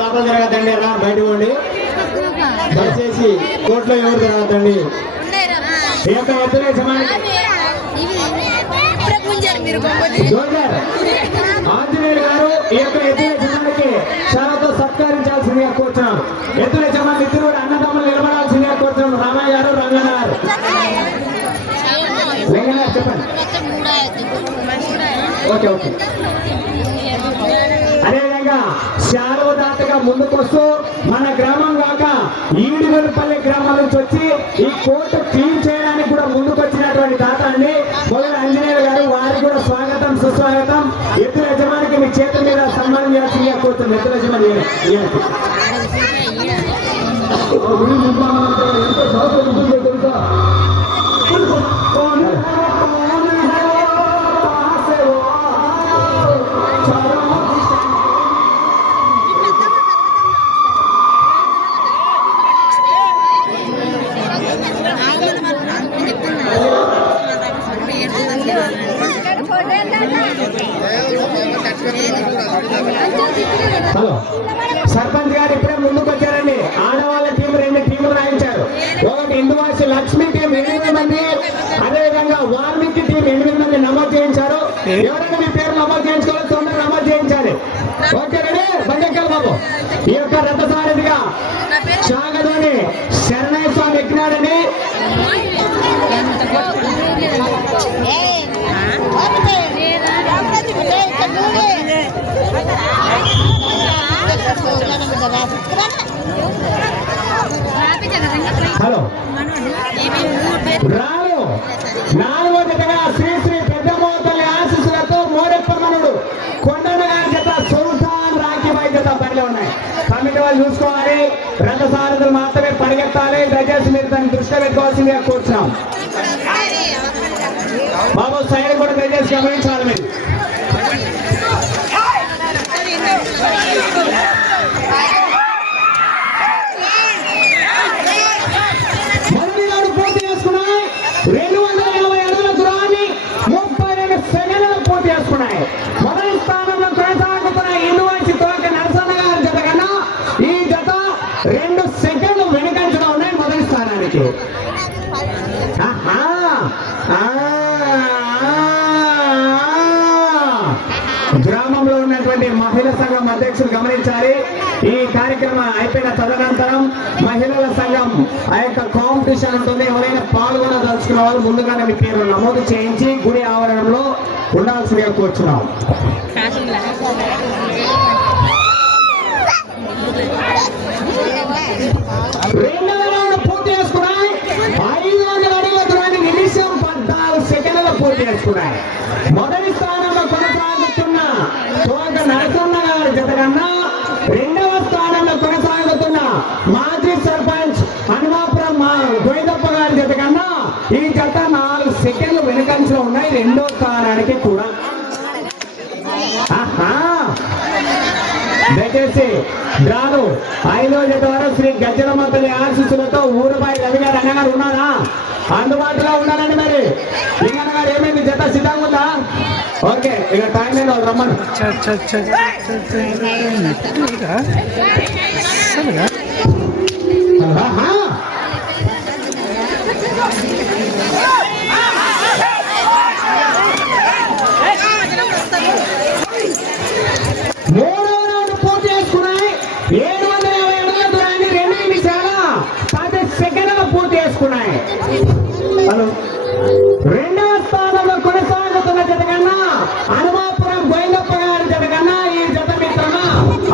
లోపల తిరగద్దండి, రా బయటకు పోండి. దయచేసి కోర్టులో ఎవరు తిరగద్దండి. ఈ యొక్క ఎత్తుల యజమానికి ఆంజనేయులు గారు ఈ యొక్క ఎత్తుల యజమానికి షాలతో సత్కరించాల్సిందిగా కోరుతున్నాం. ఎత్తుల యజమాని ఇద్దరు అన్నదమ్ములు నిలబడాల్సిందిగా కోరుతున్నాం. రామయ్య గారు, రంగన్న గారు. చెప్పండి. Okay okay. అదేవిధంగా శారవదాతగా ముందుకొస్తూ మన గ్రామం కాక ఈడిగొల్పల్లి గ్రామం నుంచి వచ్చి ఈ కోర్టు క్లీన్ చేయడానికి కూడా ముందుకొచ్చినటువంటి దాత అండి మొదటి ఆంజనేయులు గారు. వారికి కూడా స్వాగతం సుస్వాగతం. ఎత్తుల యజమానికి మీ చేతుల మీద సన్మానం చేయాల్సిందిగా కోరుతున్నాం. ఎత్తుల యజమాని హలో సర్పంచ్ గారు ఇప్పుడే ముందుకు వచ్చారండి. ఆడవాళ్ళ టీం 2 టీంలు రాయించారు. ఒకటి ఇందువాసి లక్ష్మీ టీం 8 మంది, అదేవిధంగా వాల్మీకి టీం 8 మంది నమోదు చేయించారు. ఎవరైనా మీ పేరు నమోదు చేయించుకోవాలి, తొందరగా నమోదు చేయించాలి. Okay ready? బండెక్కల్ బాబు ఈ యొక్క రథసారథిగా సాగదోని శరణయ్య స్వామి ఎక్కినాడని హలో రాను 4వ జతగా శ్రీ శ్రీ పెద్దమ్మ తల్లి ఆశీస్సులతో మోరెప్పమనుడు కొండన్న గారి జత సుల్తాన్ రాఖీబాయి జత బరిలో ఉన్నాయి. కమిటీ వాళ్ళు చూసుకోవాలి. రథసారథులు మాత్రమే పరిగెత్తాలి. దయచేసి మీరు దాన్ని దృష్టిలో పెట్టుకోవాల్సిందిగా కూర్చున్నాం. బాబు సైడ్ కూడా దయచేసి గమనించాలి. మీరు పూర్తి చేసుకున్నాయి. 280 అడుగుల దూరాన్ని 32 సెకండ్లు పూర్తి చేసుకున్నాయి. మొదటి స్థానంలో కొనసాగుతున్న ఇందువాసి తోక నరసన్న గారి జత కన్నా ఈ జత 2 సెకండ్లు వెనుకంజలో ఉన్నాయి మొదటి స్థానానికి. గ్రామంలో ఉన్నటువంటి మహిళా సంఘం అధ్యక్షులు గమనించాలి. ఈ కార్యక్రమం అయిపోయిన తదనంతరం మహిళల సంఘం ఆ యొక్క కాంపిటీషన్ ఉంటుంది. ఎవరైనా పాల్గొనదలుచుకున్న వాళ్ళు ముందుగానే మీ పేరు నమోదు చేయించి గుడి ఆవరణంలో ఉండాల్సిందిగా కోరుచున్నాం. రెండవ రౌండ్ పూర్తి చేసుకున్నాయి. 500 అడుగుల దూరాన్ని నిమిషం 14 సెకండ్లు పూర్తి చేసుకున్నాయి. మొదటి స్థానంలో కొనసాగుతున్న తోక నరసన్న గారి జత కన్నా 2వ స్థానంలో కొనసాగుతున్న మాజీ సర్పంచ్ హనుమాపురం గోవిందప్ప గారి జత కన్నా ఈ జత 4 సెకండ్లు వెనుకంచలో ఉన్నాయి 2వ స్థానానికి కూడా. దయచేసి రాను 5వ జత వరకు శ్రీ గజ్జలమ్మ తల్లి ఆశీస్సులతో ఊరుబాయి రవి గారు అన్నగారు ఉన్నారా? అందుబాటులో ఉన్నారండి. మరి లింగన్న గారు ఏమైంది? జత సిద్ధంగా ఉందా? ఓకే, ఇక టైం లేదు, రమ్మను. మూడవ రౌండ్ పూర్తి చేసుకున్నాయి. 750 అడుగుల దూరాన్ని 2 నిమిషాల 10 సెకండ్లు పూర్తి చేసుకున్నాయి. హలో రెండవ స్థానంలో కొనసాగుతున్న జత కన్నా హనుమాపురం గోవిందప్ప గారి జత కన్నా ఈ జత మిత్రమ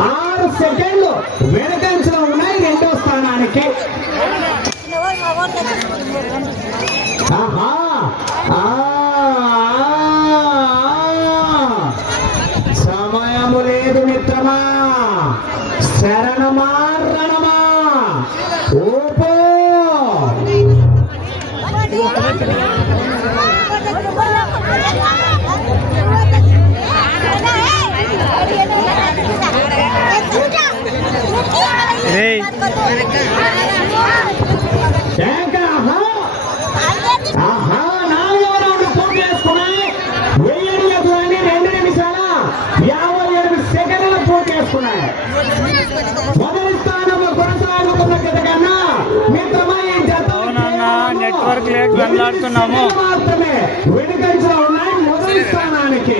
6 సెకండ్లు వెనుకంచలో ఉన్నాయి 2వ స్థానానికి. సమయము లేదు మిత్రమా. శరణమా రణమా ఓపో. నాలుగవ రౌండ్ పూర్తి చేసుకున్నాయి. 1000 అడుగుల దూరాన్ని 2 నిమిషాల 57 సెకండ్లు పూర్తి చేసుకున్నాయి. మొదటి స్థానంలో కొనసాగుతున్న జత కన్నా మిత్రమా ఈ జత నెట్వర్క్ లేక వెళ్ళాడుతున్నాము మాత్రమే వెనుకంజలో ఉన్నాయి మొదటి స్థానానికి.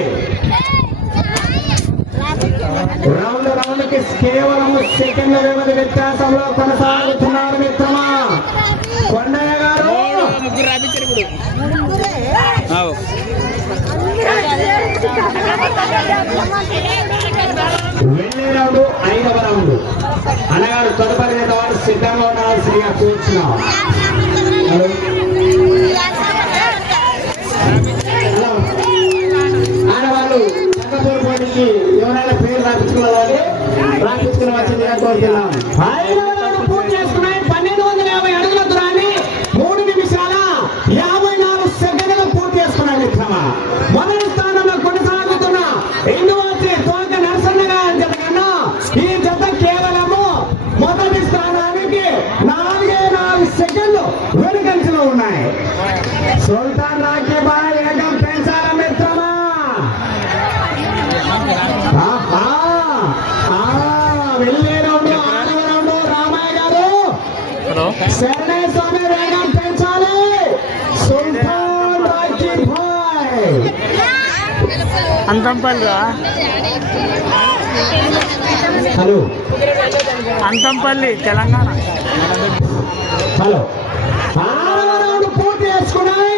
రౌండ్ కి కేవలం సెకండ్ల వ్యవధి వ్యత్యాసంలో కొనసాగుతున్నారు మిత్రమా. కొండయ్య గారు వెళ్ళే రౌండ్ 5వ రౌండ్ అనగారు తదుపరి వారు సిద్ధంగా ఉండాల్సిందిగా కూర్చున్నాం. ఆడవాళ్ళు చక్కపూర్ పోటీకి ఎవరైనా పేరు రాపించుకోవాలి, రాపించుకుని వచ్చిందిగా కోరుతున్నాం. 5వ రౌండ్ పూర్తి చేసుకున్నాయి. 1250 అడుగుల దూరాన్ని 3 నిమిషాల 54 సెకండ్లు పూర్తి చేసుకున్నాయి మిత్రమా. మొదటి స్థానంలో కొనసాగుతున్న ఇందువాసి తోక నరసన్న గారి జత కన్నా ఈ జత కేవలము మొదటి స్థానానికి 4 సెకండ్లు వెనుకంజలో ఉన్నాయి. సుల్తాన్ రాఖీ బాయ్ వేగం పెంచాల మిత్రమా. వెళ్ళే రౌండ్ 6వ రౌండ్ రామయ్య గారు శరణే స్వామి వేగం పెంచాలి. సుల్తాన్ రాఖీ బాయ్ అంతంపల్లి హలో అంతంపల్లి తెలంగాణ. హలో 6వ రౌండ్ పూర్తి చేసుకున్నాయి.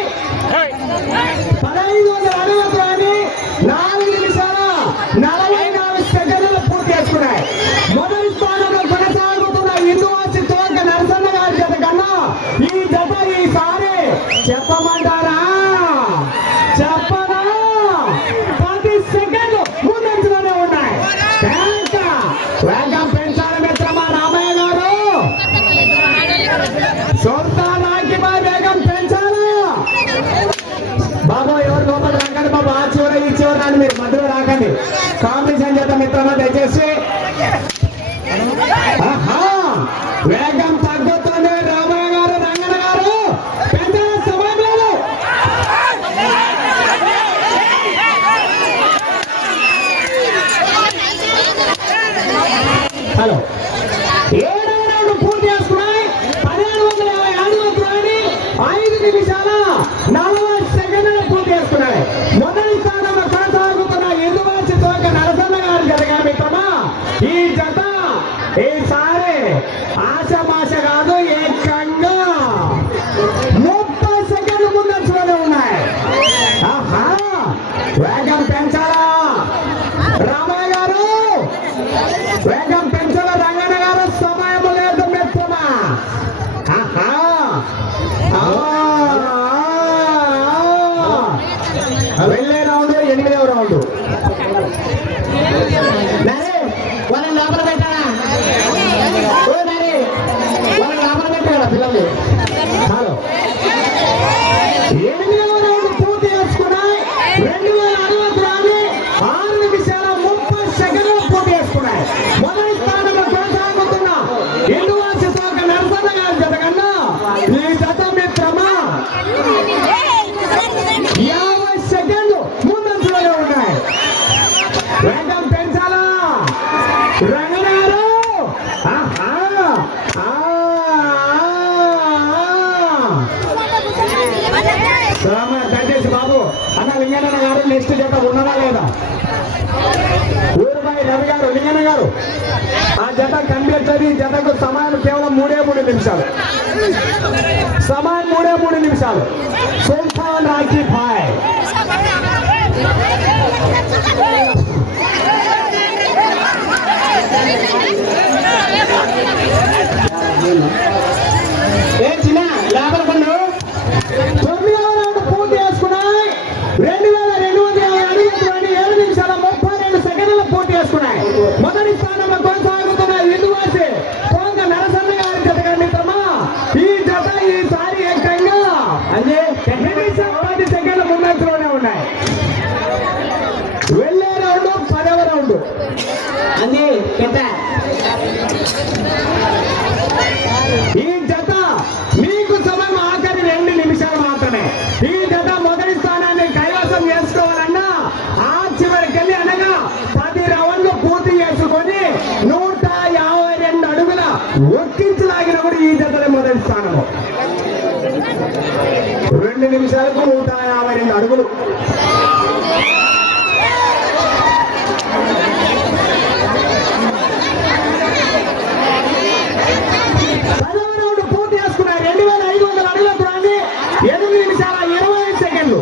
1500 అడుగులని 4 నిమిషాల 44 సెకండ్లు పూర్తి చేసుకున్నాయి. మొదటి స్థానంలో కొనసాగుతున్న ఇందువాసి తోక నరసన్న గారి జత కన్నా ఈ జత ఈసారి చెప్పమంటారా చెప్పనా 10 సెకండ్లు ముందంజలోనే ఉన్నాయి. వేగం పెంచాలి మిత్రమా రామయ్య గారు. సుల్తాన్ రాఖీ బాయ్ వేగం పెంచాలా. బాబా ఎవరు లోపల రాకండి బాబా, ఆ చివర ఈ చివర రాండి, మీరు మధ్యలో రాకండి. కాంపిటీషన్ చేత మిత్రమా దయచేసి. వేగం తగ్గుతుంది రామయ్య గారు, రంగన్న గారు పెంచాల సమయం లేదు. హలో 7వ రౌండ్ పూర్తి చేసుకున్నాయి. 1750 అడుగుల దూరాన్ని 5 నిమిషాల 40 సెకండ్లు పూర్తి చేసుకున్నాయి. మొదటి స్థానంలో కొనసాగుతున్న ఇందువాసి తోక నరసన్న గారి జత మిత్రమా. ఈ జత ఈసారి ఆశమాష కాదు, ఏకంగా 30 సెకండ్లు ముందంచులోనే ఉన్నాయి. వేగం పెంచాలా రామయ్య గారు, వేగం పెంచాల రంగన్న గారు, సమయం లేదు మిత్రమా. వెళ్ళే రౌండ్ 8వ రౌండ్. వాళ్ళని లోపల పెట్టారా, వాళ్ళని లోపల పెట్టారా పిల్లలు. హలో 8వ రౌండ్ పూర్తి చేసుకున్నాయి. 2000 అడుగుల దూరాన్ని 6 నిమిషాల 30 సెకండ్లు పూర్తి చేసుకున్నాయి. మొదటి స్థానంలో కొనసాగుతున్న ఇందువాసి తోక నరసన్న గారి జత కన్నా ఈ జత మిత్రమా 50 సెకండ్లు ముందంజలోనే ఉన్నాయి. వేగం పెంచాలా రంగనారు. దయచేసి బాబు అన్న లింగన్న గారు నెక్స్ట్ జత ఉన్నదా లేదా. ఊరుబాయి రవి గారు, లింగన్న గారు ఆ జత కనిపించదు. ఈ జతకు సమయం కేవలం 3 నిమిషాలు. సమయం 3 నిమిషాలు. సుల్తాన్ రాఖీ బాయ్ ఏ చిన్న లోపల పండు. 9వ రౌండ్ పూర్తి చేసుకున్నాయి. 2250 అడుగులని 7 నిమిషాల 32 సెకండ్లు పూర్తి చేసుకున్నాయి. మొదటి స్థానంలో కొనసాగుతున్న ఇందువాసి తోక నరసన్న గారి జత మిత్రమా. ఈ జత ఈసారి ఏకంగా 10 సెకండ్ల ముందంజలోనే ఉన్నాయి. వెళ్ళే రౌండ్ 10వ రౌండ్. అన్నీ ఈ జత మీకు సమయం ఆఖరి 2 నిమిషాలు మాత్రమే. ఈ జత మొదటి స్థానాన్ని కైవసం చేసుకోవాలన్నా ఆ చివరికి వెళ్ళి అనగా 10 రౌండ్లు పూర్తి చేసుకొని 150 ఒక్కించి లాగిన కూడా ఈ జతలే మొదటి స్థానము. 2 నిమిషాలకు 152 అడుగులు. పూర్తి చేసుకున్నాయి. 2500 అడుగుల దూరాన్ని 8 నిమిషాల 25 సెకండ్లు.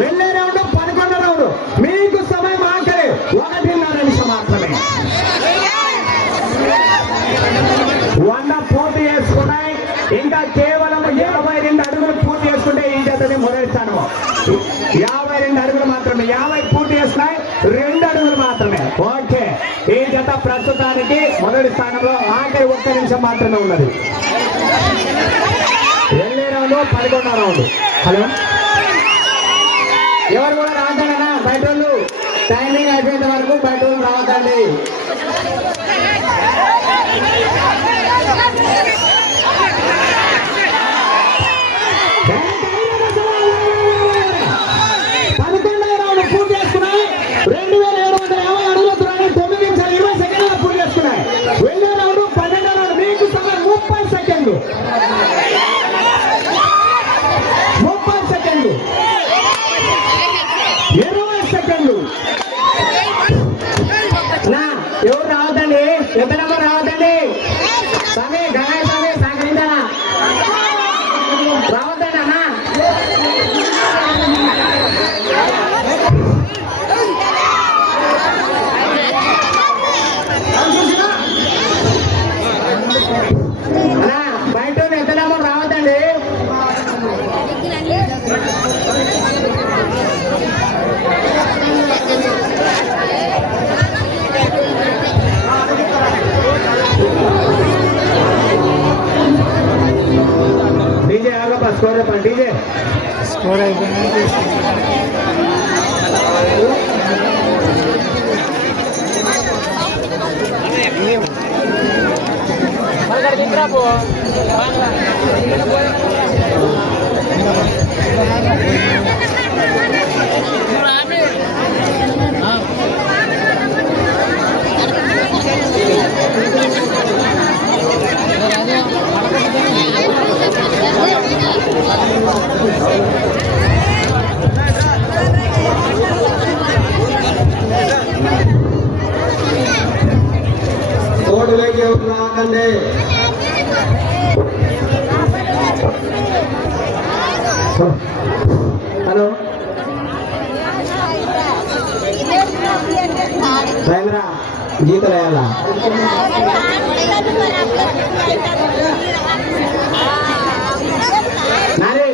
వెళ్ళే రౌండ్ 11వ రౌండ్. మీకు సమయం ఆఖరి 1.5 నిమిషం మాత్రమే. 100 పూర్తి చేసుకున్నాయి. ఇంకా కేవలం 52 అడుగులు పూర్తి చేసుకుంటే ఈ జతని మొదటి స్థానం. 52 అడుగులు మాత్రమే. 50 పూర్తి చేస్తున్నాయి. 2 అడుగులు మాత్రమే. ఓకే, ఈ జత ప్రస్తుతానికి మొదటి స్థానంలో. ఆఖరి 1 నిమిషం మాత్రమే ఉన్నది. వెళ్ళే రౌండ్ 11వ రౌండ్. హలో, ఎవరు కూడా రావద్దన్నా, బయట వాళ్ళు టైమింగ్ అయిపోయేంత వరకు బయట వాళ్ళు రావద్దండి. ఎవరు రావద్దండి, ఎద్దనమ్మ రావద్దండి. స్వామి గణాయ స్వామి సహకరించాలా రావద్దండి అన్నా. అన్నా బయట ఎద్దనమ్మ రావద్దండి. डीजे आगे पास स्कोर है, डीजे స్కోర్ అయిపోయింది. రోడ్డులోకి ఎవరు రాకండి. హలో డ్రైవరా, గీతలు వేయాలా? నాది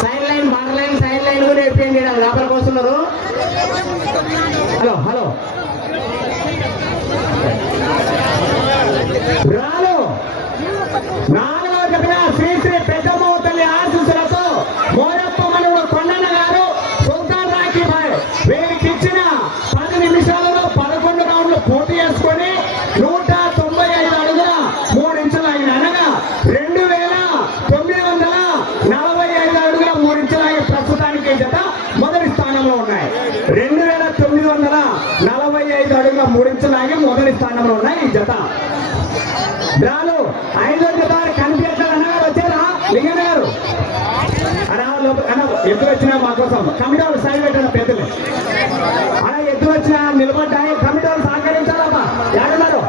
side line, border line, side line కూడా నేర్పించండి. లోపలికి వస్తున్నారు. హలో హలో రాలు 4వ జతగా శ్రీ శ్రీ పెద్దమ్మ తల్లి ఆశీస్సులతో మోరప్ప మనుడు కొండన్న గారు, సుల్తాన్ రాఖీ భాయ్ వీరికి ఇచ్చిన 10 నిమిషాలలో 11 రౌండ్లు పూర్తి చేసుకొని 195 అడుగుల 3 ఇంచుల ఆయన అనగా 2945 అడుగుల 3 ఇంచుల ప్రస్తుతానికి జత మొదటి స్థానంలో ఉన్నాయి. 2945 అడుగుల 3 ఇంచుల మొదటి స్థానంలో ఉన్నాయి ఈ జత. డ్రాలు 5వ జత కనిపించారు. అన్నగారు వచ్చారా? లింగన్న గారు అన్న ఎత్తు వచ్చినా మా కోసం కమిటీ వాళ్ళు సైడ్ పెట్టారు. పెద్దలు అలా ఎత్తు వచ్చినా నిలబడ్డాయి. కమిటీ వాళ్ళు సహకరించాలమ్మా. ఎవరున్నారు?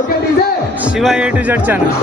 Okay, Shiva A to Z channel.